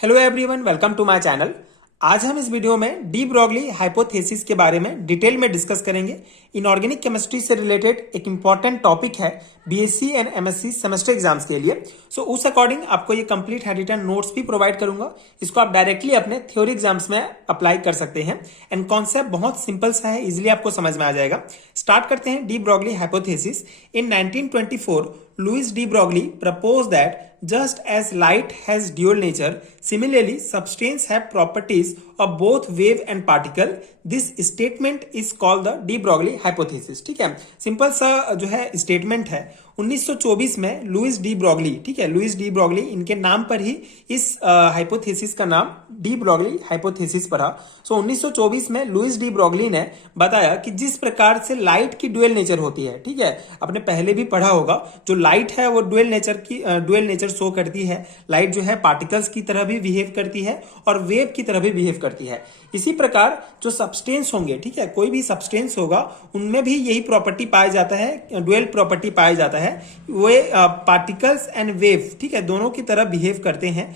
Hello everyone, welcome to my channel. आज हम इस वीडियो में डी ब्रॉगली हाइपोथेसिस के बारे में डिटेल में डिस्कस करेंगे। इनऑर्गेनिक केमिस्ट्री से रिलेटेड एक इंपॉर्टेंट टॉपिक है BSc and MSc semester exams के लिए। सो उस अकॉर्डिंग आपको ये कंप्लीट हैंड रिटन नोट्स भी प्रोवाइड करूंगा। इसको आप डायरेक्टली अपने थ्योरी एग्जाम्स में अप्लाई कर सकते हैं एंड कॉन्सेप्ट बहुत सिंपल सा है, इजिली आपको समझ में आ जाएगा। स्टार्ट करते हैं de Broglie hypothesis. In 1924 Louis de Broglie propose that just as light has dual nature, similarly substance have properties of both wave and particle. This statement is called the de Broglie hypothesis। ठीक है, simple सा जो है statement है। 1924 में Louis de Broglie, ठीक है, Louis de Broglie, इनके नाम पर ही इस हाइपोथेसिस का नाम डी ब्रॉगली हाइपोथेसिस पड़ा। सो 1924 में लुइस डी ब्रॉगली ने बताया कि जिस प्रकार से लाइट की ड्यूअल नेचर होती है, ठीक है, आपने पहले भी पढ़ा होगा, जो लाइट है वो ड्यूअल नेचर शो करती है। लाइट जो है पार्टिकल्स की तरह भी बिहेव करती है और वेव की तरह भी बिहेव करती है। इसी प्रकार जो सब्सटेंस होंगे, ठीक है, कोई भी सब्सटेंस होगा उनमें भी यही प्रॉपर्टी पाया जाता है, ड्यूअल प्रॉपर्टी पाया जाता है। वे पार्टिकल्स एंड वेव, ठीक है, दोनों की तरह बिहेव करते हैं।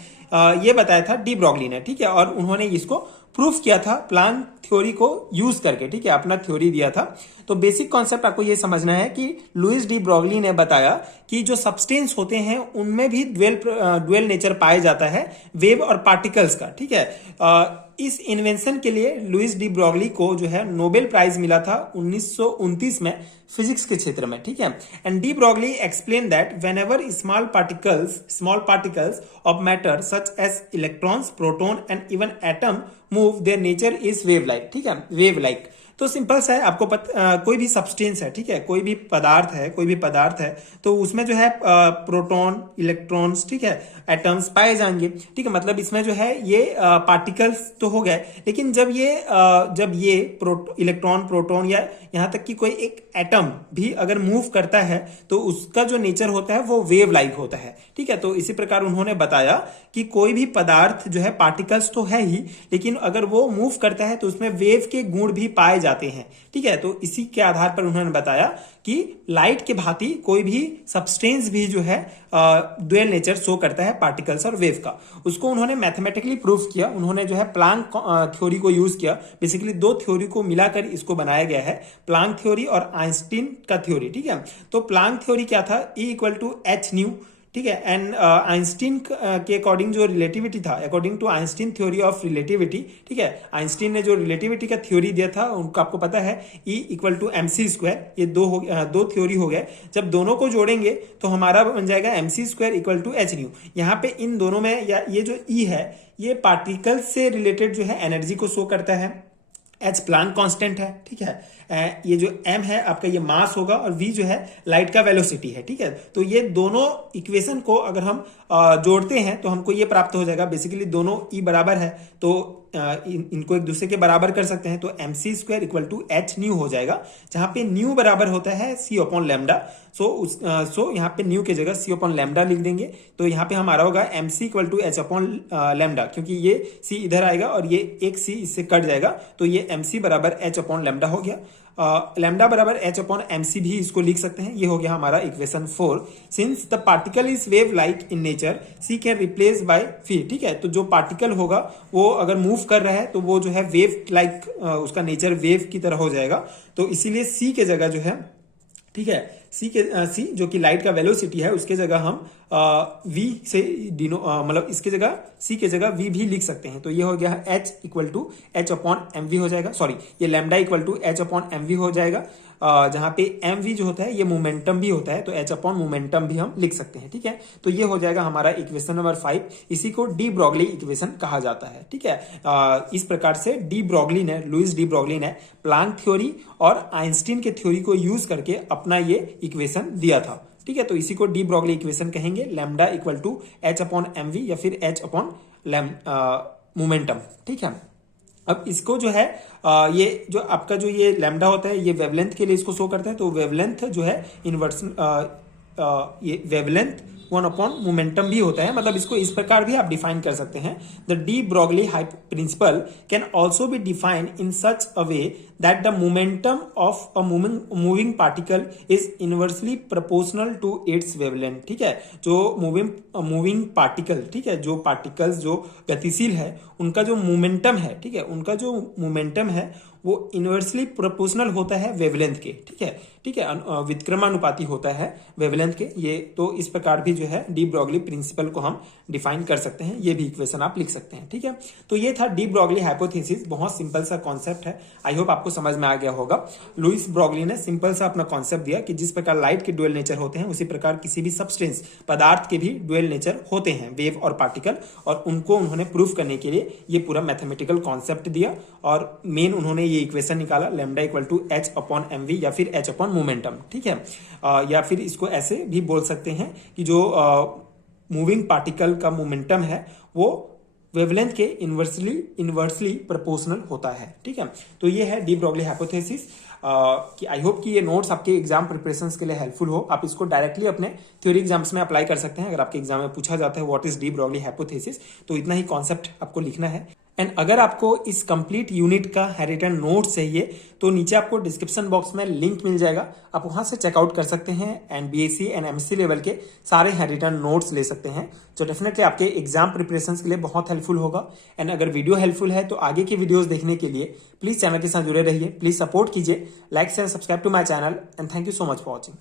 ये बताया था डी ब्रॉगली ने, ठीक है, और उन्होंने इसको प्रूफ किया था प्लांक थ्योरी को यूज करके, ठीक है, अपना थ्योरी दिया था। तो बेसिक कॉन्सेप्ट आपको ये समझना है कि लुइस डी ब्रॉगली ने बताया कि जो सब्सटेंस होते हैं उनमें भी ड्यूअल नेचर पाया जाता है, वेव और पार्टिकल्स का, ठीक है। इस इन्वेंशन के लिए लुइस डी ब्रॉगली को जो है नोबेल प्राइज मिला था 1929 में फिजिक्स के क्षेत्र में, ठीक है। And de Broglie explain that whenever small particles of matter such as electrons, proton and even atom move, their nature is wave like, ठीक है, वेव लाइक। तो सिंपल सा है, आपको कोई भी सब्सटेंस है, ठीक है, कोई भी पदार्थ है तो उसमें जो है प्रोटॉन, इलेक्ट्रॉन्स, ठीक है, एटम्स पाए जाएंगे, ठीक है। मतलब इसमें जो है ये पार्टिकल्स तो हो गए, लेकिन जब ये इलेक्ट्रॉन, प्रोटॉन या यहां तक कि कोई एक एटम भी अगर मूव करता है तो उसका जो नेचर होता है वो वेव लाइक होता है, ठीक है। तो इसी प्रकार उन्होंने बताया कि कोई भी पदार्थ जो है पार्टिकल्स तो है ही, लेकिन अगर वो मूव करता है तो उसमें वेव के गुण भी पाए जाते हैं, ठीक है। तो इसी के आधार पर उन्होंने बताया कि लाइट के भांति कोई भी सब्सटेंस भी जो है ड्यूअल नेचर शो करता है पार्टिकल्स और वेव का। उसको उन्होंने मैथमेटिकली प्रूफ किया। उन्होंने जो है प्लांक थ्योरी को यूज किया। बेसिकली दो थ्योरी को मिलाकर इसको बनाया गया है, प्लांक थ्योरी और आइंस्टीन का थ्योरी, ठीक है। तो प्लांक थ्योरी क्या था, E equal to H nu, ठीक है। एंड आइंस्टीन के अकॉर्डिंग जो रिलेटिविटी था, according to Einstein theory of relativity, ठीक है, आइंस्टीन ने जो रिलेटिविटी का थ्योरी दिया था उनका आपको पता है E equal to M C square. ये दो थ्योरी हो गए। जब दोनों को जोड़ेंगे तो हमारा बन जाएगा M C square equal to H nu. यहाँ पे इन दोनों में या ये जो E है ये पार्टिकल से रिलेटेड जो है एनर्जी को शो करता है, एच प्लांक कांस्टेंट है, ठीक है। ये जो m है आपका ये मास होगा और v जो है लाइट का वेलोसिटी है, ठीक है। तो ये दोनों इक्वेशन को अगर हम जोड़ते हैं तो हमको ये प्राप्त हो जाएगा। बेसिकली दोनों E बराबर है तो इनको एक दूसरे के बराबर कर सकते हैं, तो M C square equal to H nu हो जाएगा, जहां पे न्यू बराबर होता है सी अपॉन लैम्डा। सो यहाँ पे न्यू की जगह सी अपॉन लैम्डा लिख देंगे। तो यहाँ पे हमारा होगा M C equal to H upon lambda, क्योंकि ये सी इधर आएगा और ये एक सी इससे कट जाएगा, तो ये एम सी बराबर एच अपॉन लैम्डा हो गया। लैम्डा बराबर एच अपॉन एम सी भी इसको लिख सकते हैं। ये हो गया हमारा equation 4। Since the particle is wave like in nature, C can replace by phi, ठीक है। तो जो पार्टिकल होगा वो अगर मूव कर रहा है तो वो जो है वेव लाइक, उसका नेचर वेव की तरह हो जाएगा। तो इसीलिए सी के जगह जो है, ठीक है, सी जो कि लाइट का वेलोसिटी है उसके जगह हम v से मतलब इसके जगह c के जगह v भी लिख सकते हैं। तो ये हो गया h equal to H upon M V हो जाएगा, सॉरी ये lambda equal to H upon M V हो जाएगा, जहां पे एम वी जो होता है ये मोमेंटम भी होता है, तो एच अपॉन मोमेंटम भी हम लिख सकते हैं, ठीक है। तो ये हो जाएगा हमारा इक्वेशन नंबर 5। इसी को डी ब्रॉगली इक्वेशन कहा जाता है, ठीक है। इस प्रकार से लुइस डी ब्रॉगली ने प्लांक थ्योरी और आइंस्टीन के थ्योरी को यूज करके अपना ये इक्वेशन दिया था, ठीक है। तो इसी को डी ब्रॉगली इक्वेशन कहेंगे, lambda equal to H upon M V या फिर एच अपॉन मोमेंटम, ठीक है। अब इसको जो है ये जो आपका जो ये लैम्डा होता है ये वेवलेंथ के लिए इसको शो करता है। तो वेवलेंथ जो है इन्वर्स ये वेवलेंथ वन अपॉन मोमेंटम भी होता है। मतलब इसको इस प्रकार भी आप डिफाइन कर सकते हैं, the de Broglie principle can also be defined in such a way that the momentum of a moving particle is inversely proportional to its wavelength. ठीक है, जो मूविंग पार्टिकल, ठीक है, जो पार्टिकल्स जो गतिशील है उनका जो मोमेंटम है, ठीक है, उनका जो मोमेंटम है वो इनवर्सली प्रोपोर्शनल होता है वेवलेंथ के। ठीक है, ठीक है, व्युत्क्रमानुपाती होता है वेवलेंथ के। ये तो इस प्रकार भी जो है डी ब्रॉगली प्रिंसिपल को हम डिफाइन कर सकते हैं, ये भी इक्वेशन आप लिख सकते हैं। ठीक है, तो ये था डी ब्रॉगली हाइपोथेसिस। बहुत सिंपल सा कॉन्सेप्ट है, आई होप आपको समझ में आ गया होगा। लुइस ब्रॉगली ने सिंपल सा अपना कॉन्सेप्ट दिया कि जिस प्रकार लाइट के ड्यूअल नेचर होते हैं उसी प्रकार किसी भी सब्सटेंस पदार्थ के भी ड्यूअल नेचर होते हैं, वेव और पार्टिकल, और उनको उन्होंने प्रूफ करने के लिए ये पूरा मैथमेटिकल कॉन्सेप्ट दिया। और मेन उन्होंने ये इक्वेशन निकाला, lambda equal to H upon M V या फिर एच अपॉन मोमेंटम। ठीक है, या फिर इसको ऐसे भी बोल सकते हैं कि जो मूविंग पार्टिकल का मोमेंटम है वो वेवलेंथ के इनवर्सली प्रोपोर्शनल होता है। ठीक है, तो ये है डी ब्रॉगली हाइपोथेसिस। कि आई होप कि ये नोट्स आपके एग्जाम प्रिपरेशंस के लिए हेल्पफुल हो। आप इसको डायरेक्टली अपने थ्योरी एग्जाम्स में अप्लाई कर सकते हैं। अगर आपके एग्जाम में पूछा जाता है what is D Broglie hypothesis, तो इतना ही कॉन्सेप्ट आपको लिखना है। एंड अगर आपको इस कंप्लीट यूनिट का हैंडरिटन नोट चाहिए तो नीचे आपको डिस्क्रिप्शन बॉक्स में लिंक मिल जाएगा, आप वहां से चेकआउट कर सकते हैं and BSc and MSc level के सारे हैंडरिटन नोट्स ले सकते हैं, जो डेफिनेटली आपके एग्जाम प्रिपरेशंस के लिए बहुत हेल्पफुल होगा। एंड अगर वीडियो हेल्पफुल है तो आगे की वीडियोस देखने के लिए प्लीज चैनल के साथ जुड़े रहिए, प्लीज सपोर्ट कीजिए, like share subscribe to my channel and thank you so much for watching.